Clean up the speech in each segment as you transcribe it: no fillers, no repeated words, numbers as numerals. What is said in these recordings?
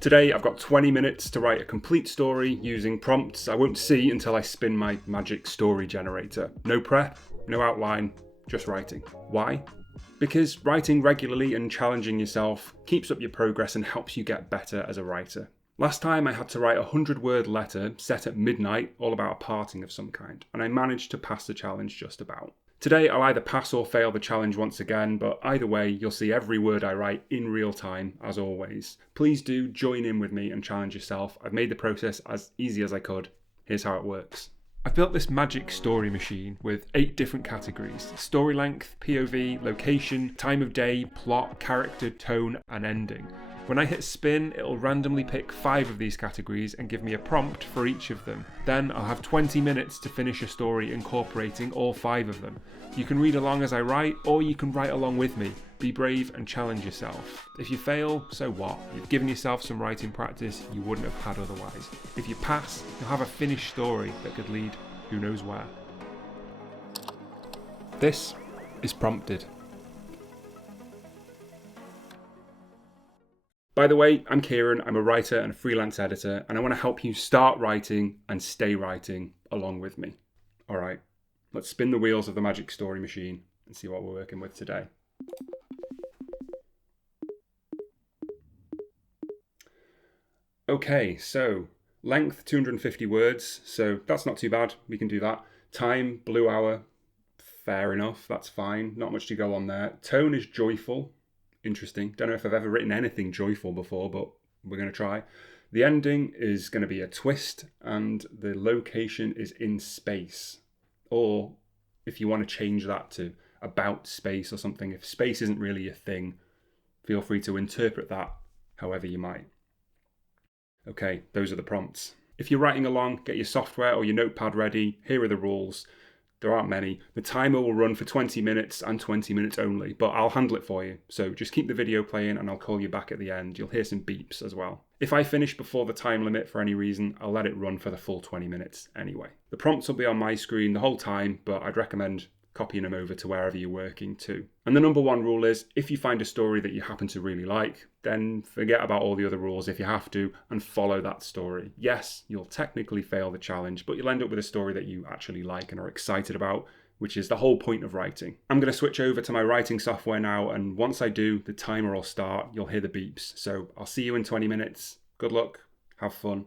Today I've got 20 minutes to write a complete story using prompts I won't see until I spin my magic story generator. No prep, no outline, just writing. Why? Because writing regularly and challenging yourself keeps up your progress and helps you get better as a writer. Last time I had to write a 100-word letter set at midnight all about a parting of some kind, and I managed to pass the challenge just about. Today I'll either pass or fail the challenge once again, but either way you'll see every word I write in real time as always. Please do join in with me and challenge yourself. I've made the process as easy as I could. Here's how it works. I've built this magic story machine with 8 different categories: story length, POV, location, time of day, plot, character, tone, and ending. When I hit spin, it'll randomly pick 5 of these categories and give me a prompt for each of them. Then I'll have 20 minutes to finish a story incorporating all 5 of them. You can read along as I write, or you can write along with me. Be brave and challenge yourself. If you fail, so what? You've given yourself some writing practice you wouldn't have had otherwise. If you pass, you'll have a finished story that could lead who knows where. This is Prompted. By the way, I'm Kieran, I'm a writer and a freelance editor, and I want to help you start writing and stay writing along with me. Alright, let's spin the wheels of the magic story machine and see what we're working with today. Okay, so length 250 words, so that's not too bad, we can do that. Time, blue hour, fair enough, that's fine, not much to go on there. Tone is joyful. Interesting. Don't know if I've ever written anything joyful before, but we're going to try. The ending is going to be a twist, and the location is in space. Or if you want to change that to about space or something, if space isn't really a thing, feel free to interpret that however you might. Okay, those are the prompts. If you're writing along, get your software or your notepad ready. Here are the rules. There aren't many. The timer will run for 20 minutes and 20 minutes only, but I'll handle it for you. So just keep the video playing and I'll call you back at the end. You'll hear some beeps as well. If I finish before the time limit for any reason, I'll let it run for the full 20 minutes anyway. The prompts will be on my screen the whole time, but I'd recommend copying them over to wherever you're working too. And the number one rule is, if you find a story that you happen to really like, then forget about all the other rules if you have to and follow that story. Yes, you'll technically fail the challenge, but you'll end up with a story that you actually like and are excited about, which is the whole point of writing. I'm going to switch over to my writing software now, and once I do, the timer will start. You'll hear the beeps. So I'll see you in 20 minutes. Good luck. Have fun.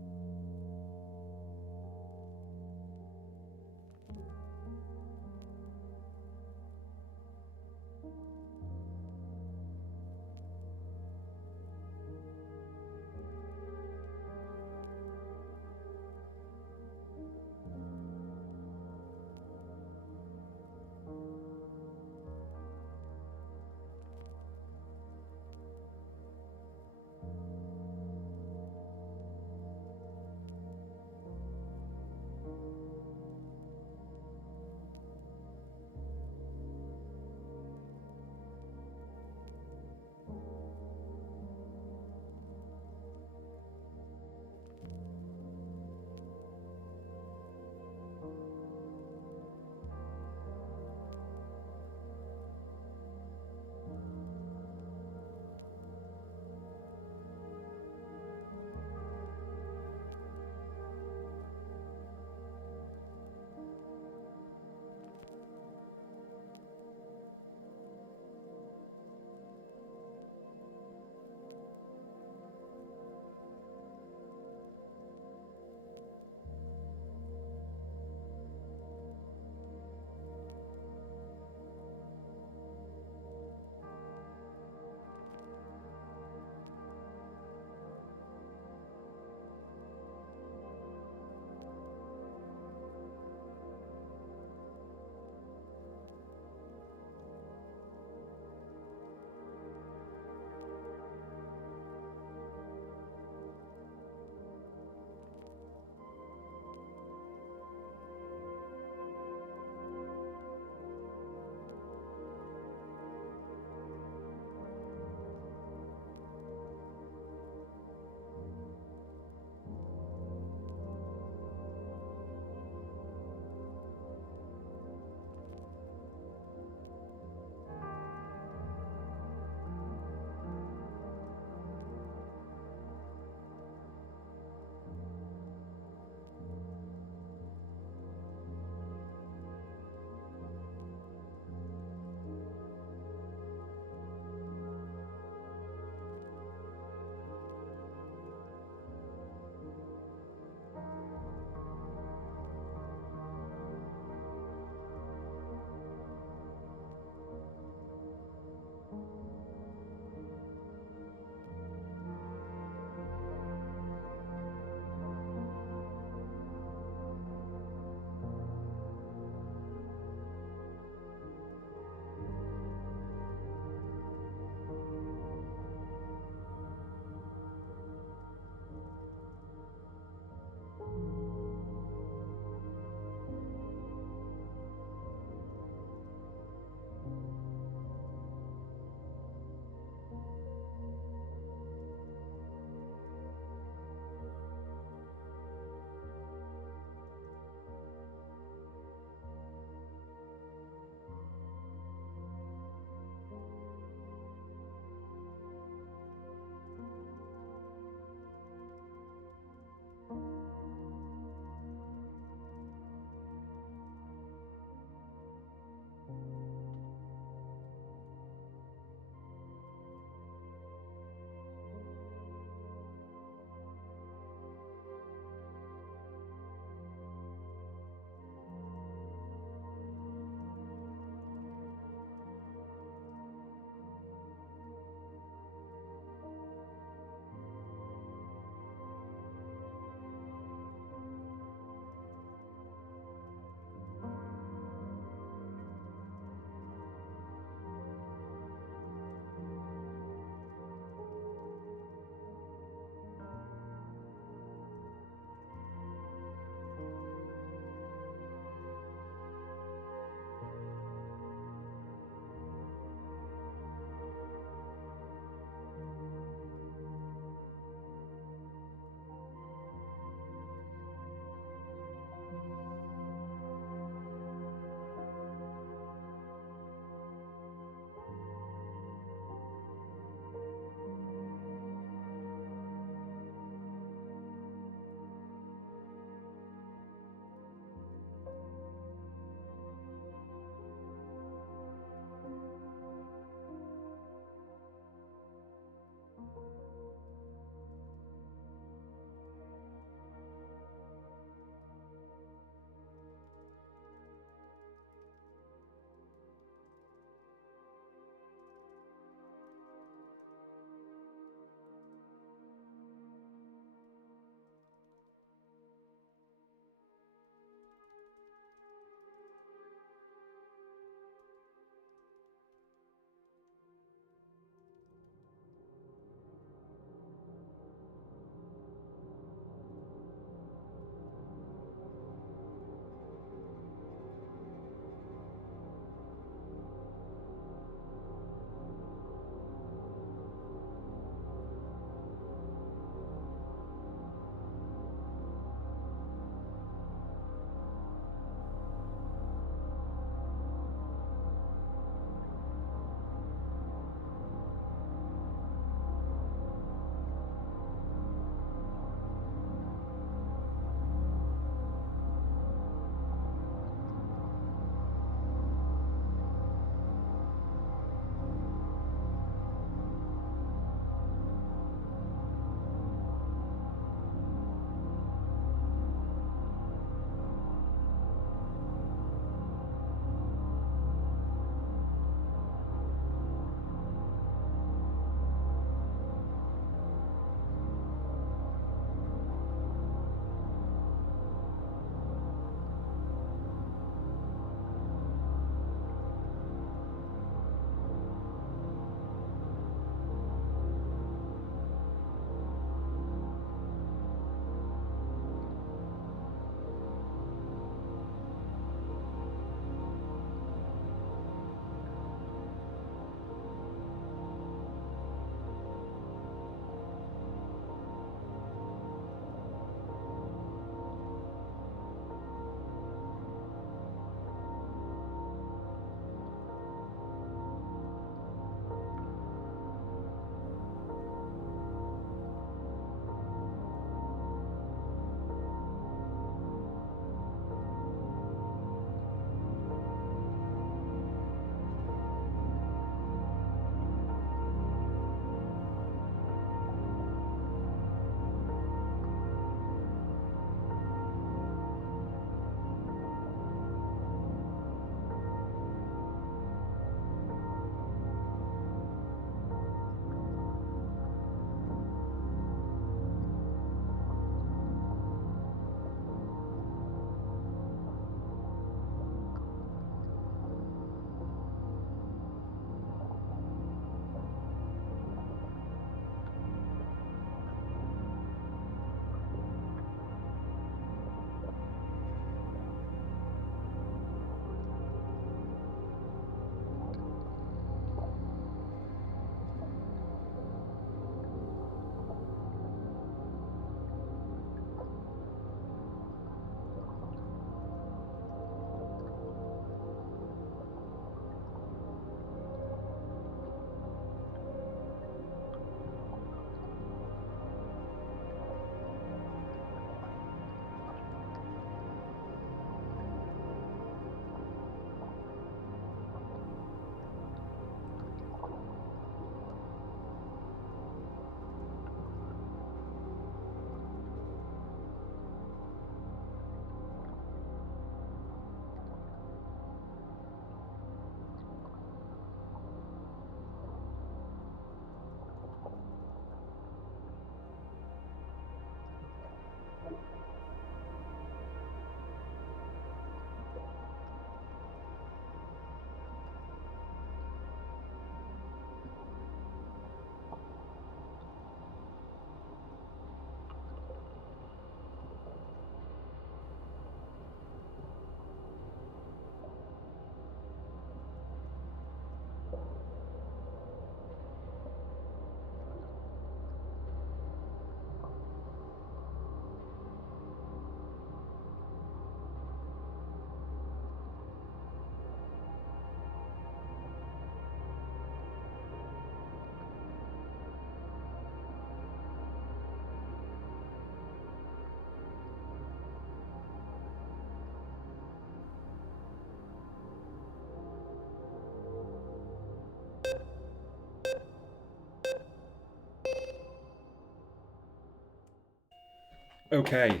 Okay,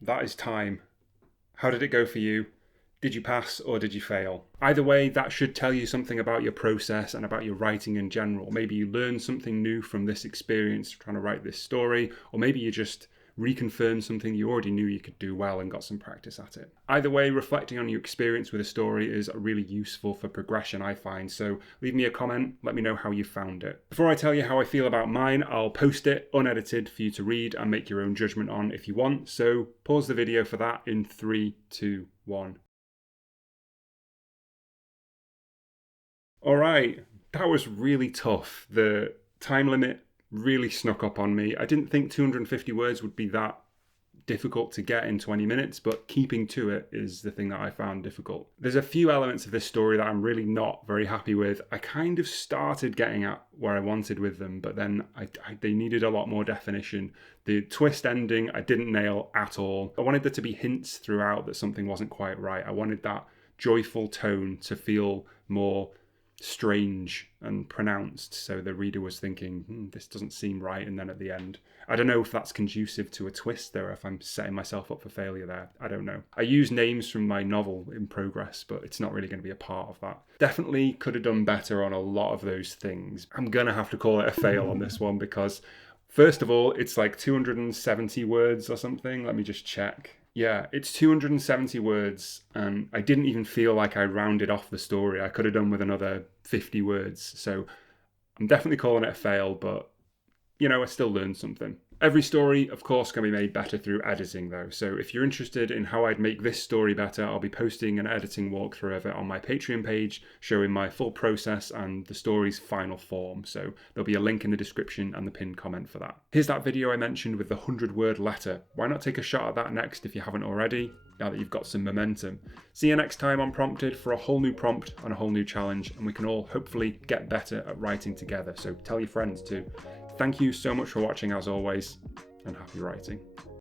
that is time. How did it go for you? Did you pass or did you fail? Either way, that should tell you something about your process and about your writing in general. Maybe you learned something new from this experience trying to write this story, or maybe you just reconfirmed something you already knew you could do well and got some practice at it. Either way, reflecting on your experience with a story is really useful for progression, I find, so leave me a comment, let me know how you found it. Before I tell you how I feel about mine, I'll post it unedited for you to read and make your own judgment on if you want, so pause the video for that in 3, 2, 1. All right, that was really tough. The time limit really snuck up on me. I didn't think 250 words would be that difficult to get in 20 minutes, but keeping to it is the thing that I found difficult. There's a few elements of this story that I'm really not very happy with. I kind of started getting at where I wanted with them, but then they needed a lot more definition. The twist ending I didn't nail at all. I wanted there to be hints throughout that something wasn't quite right. I wanted that joyful tone to feel more strange and pronounced, so the reader was thinking, this doesn't seem right, and then at the end, I don't know if that's conducive to a twist there, if I'm setting myself up for failure there. I don't know. I use names from my novel in progress, but it's not really going to be a part of that. Definitely could have done better on a lot of those things. I'm gonna have to call it a fail on this one because first of all, it's like 270 words or something. Let me just check. Yeah, it's 270 words, and I didn't even feel like I rounded off the story. I could have done with another 50 words, so I'm definitely calling it a fail, but, you know, I still learned something. Every story, of course, can be made better through editing, though, so if you're interested in how I'd make this story better, I'll be posting an editing walkthrough of it on my Patreon page, showing my full process and the story's final form, so there'll be a link in the description and the pinned comment for that. Here's that video I mentioned with the 100-word letter. Why not take a shot at that next if you haven't already, now that you've got some momentum? See you next time on Prompted for a whole new prompt and a whole new challenge, and we can all hopefully get better at writing together, so tell your friends too. Thank you so much for watching as always, and happy writing.